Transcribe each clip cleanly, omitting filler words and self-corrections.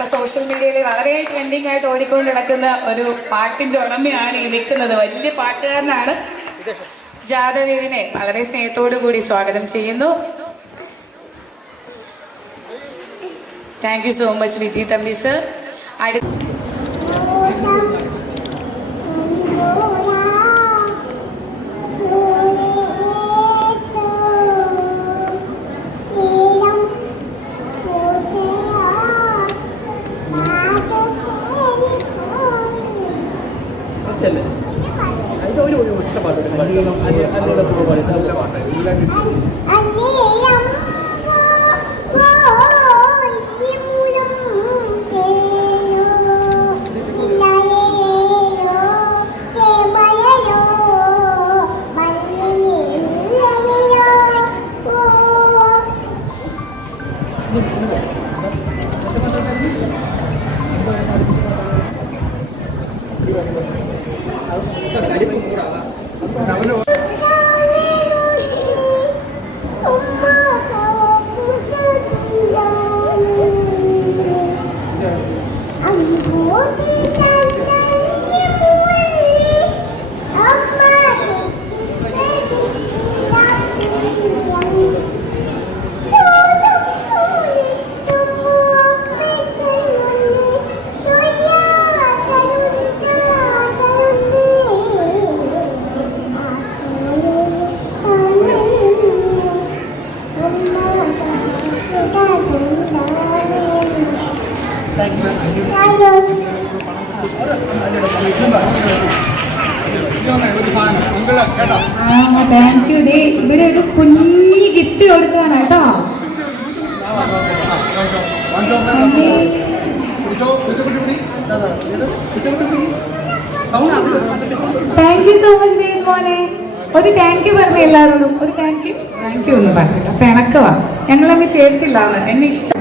ഇപ്പൊ സോഷ്യൽ മീഡിയയിൽ വളരെ ട്രെൻഡിങ് ആയിട്ട് ഓടിക്കൊണ്ട് കിടക്കുന്ന ഒരു പാട്ടിന്റെ ഉടമയാണ് ഈ നിൽക്കുന്നത്. വലിയ പാട്ടുകാരനാണ്. ജാതവേദിനെ വളരെ സ്നേഹത്തോടു കൂടി സ്വാഗതം ചെയ്യുന്നു. Thank you so much Viji Thampi sir. Thank you. ഇവിടെ ഒരു കുഞ്ഞി ഗിഫ്റ്റ് കൊടുക്കുകയാണ് കേട്ടോ. Thank you so much Ved മോനെ. ഒരു താങ്ക് യു പറഞ്ഞ എല്ലാവരോടും ഒരു താങ്ക് യു ഒന്നും പറഞ്ഞില്ല. പിണക്കവാ, ഞങ്ങളങ്ങ് ചേർത്തില്ല. എന്നെ ഇഷ്ടം.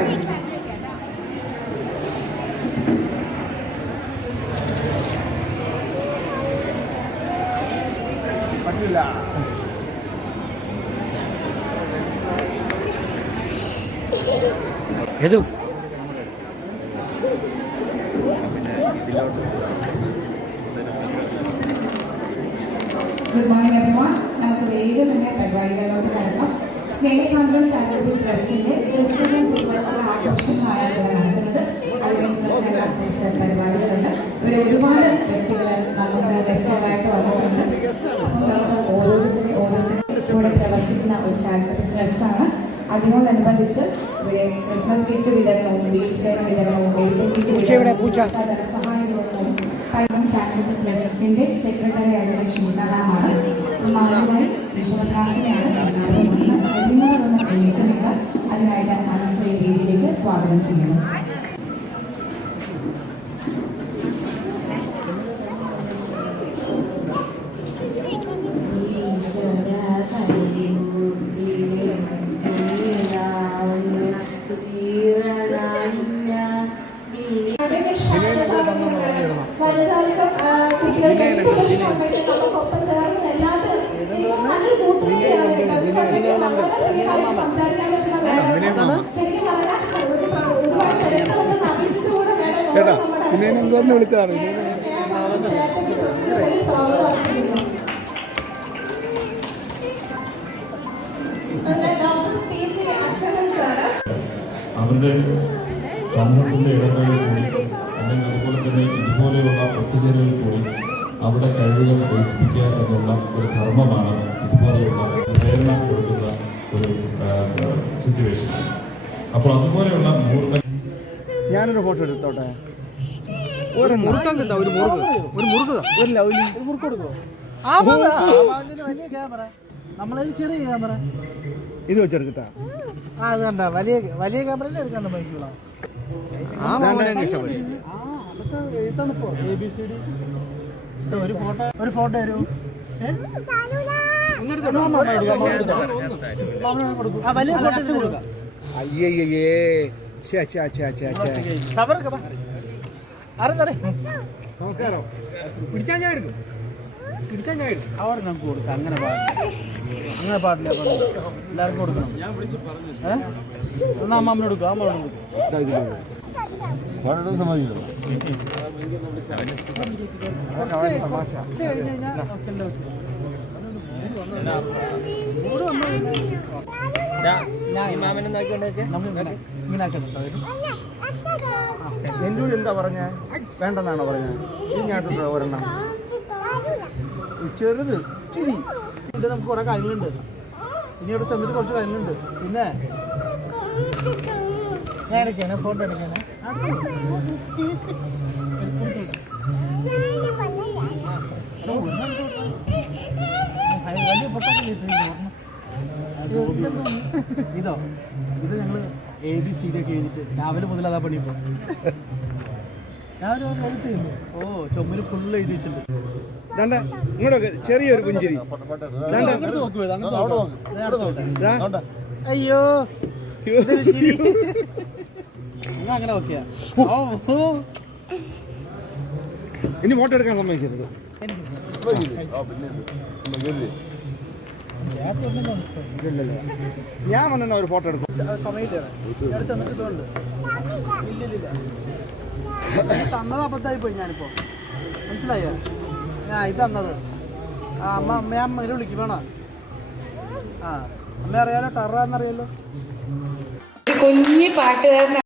ഏതു ഗുഡ് മോർണിംഗ് എവരിവൺ. നമുക്ക് വേഗം തന്നെ പരിപാടികളിലോട്ട് കടക്കാം. സ്നേഹസാന്ദ്രം ചാരിറ്റബിൾ ട്രസ്റ്റിന്റെ ക്രിസ്മസ് പുതുവത്സര ആഘോഷങ്ങളാണ് ഇവിടെ നടക്കുന്നത്. അതിനുള്ള കുറച്ച് പരിപാടികളുണ്ട്. ഇവിടെ ഒരുപാട് വ്യക്തികൾ നമ്മുടെ ഗസ്റ്റുകളായിട്ട് വന്നിട്ടുണ്ട്. അപ്പം നമുക്ക് ഓരോരുത്തരും കൂടെ പ്രവർത്തിക്കുന്ന ഒരു ചാരിറ്റബിൾ ട്രസ്റ്റാണ്. അതിനോടനുബന്ധിച്ച് ഇവിടെ ക്രിസ്മസ് ഗിഫ്റ്റ് വിതരണവും വീൽ ചെയർ വിതരണവും ധനസഹായ വിതരണവും ചാരിറ്റബിൾ ട്രസ്റ്റിന്റെ സെക്രട്ടറി ആയിട്ടുള്ള ശിവനാമാണ്. മാനവമായി വിശ്വപ്രാർത്ഥനയാണ് എല്ലാവരും എഴുതുന്നില്ല. അതിനായിട്ട് അനുശ്രീ രീതിയിലേക്ക് സ്വാഗതം ചെയ്യുന്നു. നമുക്കൊപ്പം ചേർന്ന് എല്ലാത്തിനും നല്ലൊരു കൂട്ടുകാരിയാണ്. സംസാരിക്കാൻ പറ്റുന്ന ശരിക്കും പറഞ്ഞാൽ ഒരുപാട് തിരക്കുകളൊന്നും അറിയിച്ചിട്ട് കൂടെ അവരുടെ സമൂഹത്തിൻ്റെ ഇടങ്ങളിൽ കൂടി അല്ലെങ്കിൽ അതുപോലെ തന്നെ ഇതുപോലെയുള്ള ഒത്തുചേരലിൽ കൂടി അവിടെ കഴിവുകൾ വികസിപ്പിക്കുക എന്നുള്ള ഒരു ധർമ്മമാണ് ഇതുപോലെയുള്ള പ്രേരണ കൊടുക്കുന്ന ഒരു സിറ്റുവേഷൻ. അപ്പോൾ അതുപോലെയുള്ള മുഹൂർത്തം. ഞാനൊരു ഫോട്ടോ എടുത്തോട്ടെ. ഒരു മുറുക്കം കിട്ടാ, ഒരു മുറുക്ക് ഒരു ലവ്ലി മുറുക്ക് കൊടുക്കോ. വലിയ ക്യാമറ, നമ്മളതിൽ ചെറിയ ക്യാമറ ഇത് വെച്ചെടുക്കട്ടാ. അത് കണ്ട വലിയ ക്യാമറയിൽ എടുക്കാൻ പറ്റുള്ള ഒരു ഫോട്ടോ തരൂ. വലിയ ഫോട്ടോ. അയ്യേ നമസ്കാരം. പിടിക്കാൻ ഞാൻ എടുക്കും. അവിടെ നമുക്ക് കൊടുക്കാം. അങ്ങനെ പാടില്ല. എല്ലാവർക്കും കൊടുക്കണം. ഞാൻ വിളിച്ചു പറഞ്ഞു. എന്നാ അമ്മാമ്മനോട് കൊടുക്കും. കുറച്ച് കഴിഞ്ഞ് കഴിഞ്ഞാൽ ഒക്കെ എല്ലാം ഓക്കെ. ഇവിടെ വന്നു കഴിഞ്ഞാൽ എന്നോട് എന്താ പറഞ്ഞ വേണ്ടെന്നാണോ പറഞ്ഞത്? ഇങ്ങോട്ടുണ്ടോ ഒരെണ്ണം ചെറുത് ചിരി. ഇത് നമുക്ക് കുറെ കാര്യങ്ങളുണ്ട്. ഇനി അവിടെ തന്നിട്ട് കുറച്ച് കാര്യങ്ങളുണ്ട്. പിന്നെ ഞാൻ എടുക്കാനെ ഫോട്ടോ എടുക്കാനെ വലിയ പൊട്ടൊക്കെ ഇതോ ഇത് ഞങ്ങള് ABCD ഒക്കെ എഴുതിട്ട് രാവിലെ മുതൽ അതാ പണി. ഇപ്പൊ രാവിലെ എഴുത്തില്ലേ? ഓ ചുമര് ഫുള്ള് എഴുതി വെച്ചിട്ടുണ്ട്. ഇങ്ങോട്ടൊക്കെ ചെറിയൊരു പുഞ്ചിരി. അയ്യോ അങ്ങനെ ഓക്കെയാ. ഇനി ഫോട്ടോ എടുക്കാൻ സമ്മതിക്കരുത്. ഞാൻ വന്ന ഒരു ഫോട്ടോ എടുക്കും. സമയമില്ല തന്നത് അബദ്ധമായി പോയി. ഞാനിപ്പോ മനസ്സിലായോ? ഞാൻ ഇത് തന്നത് അമ്മ അമ്മേനെ വിളിക്കും വേണോ? ആ അമ്മ അറിയാലോ, ടെറ എന്നറിയാലോ. കുഞ്ഞി പാട്ടുകാരൻ